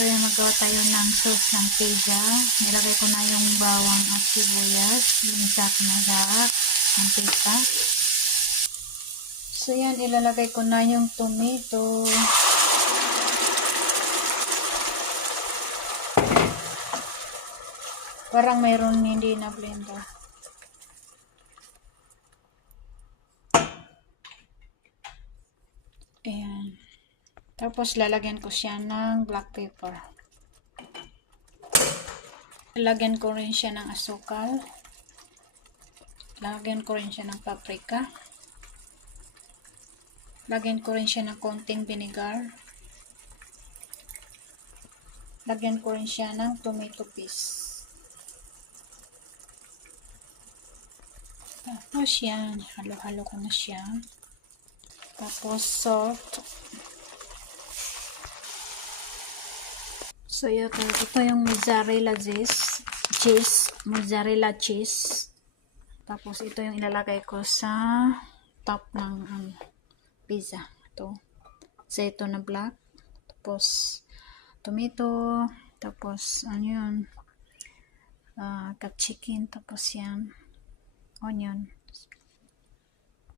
So yan, magawa tayo ng sauce ng pizza. Nilagay ko na yung bawang at sibuyas. Linisak na sa mantika. So yan, ilalagay ko na yung tomato. Parang mayroon hindi na blender. Ayan. Tapos lalagyan ko siya ng black pepper. Lalagyan ko rin siya ng asukal. Lalagyan ko rin siya ng paprika. Lagyan ko rin siya ng konting vinegar. Lagyan ko rin siya ng tomato paste. Tapos yan, halo-halo ko na siya. Tapos salt. So ito yung mozzarella mozzarella cheese. Tapos ito yung ilalagay ko sa top ng pizza. Ito. So ito na black. Tapos tomato. Tapos ano yun? Chicken. Tapos yan. Onion.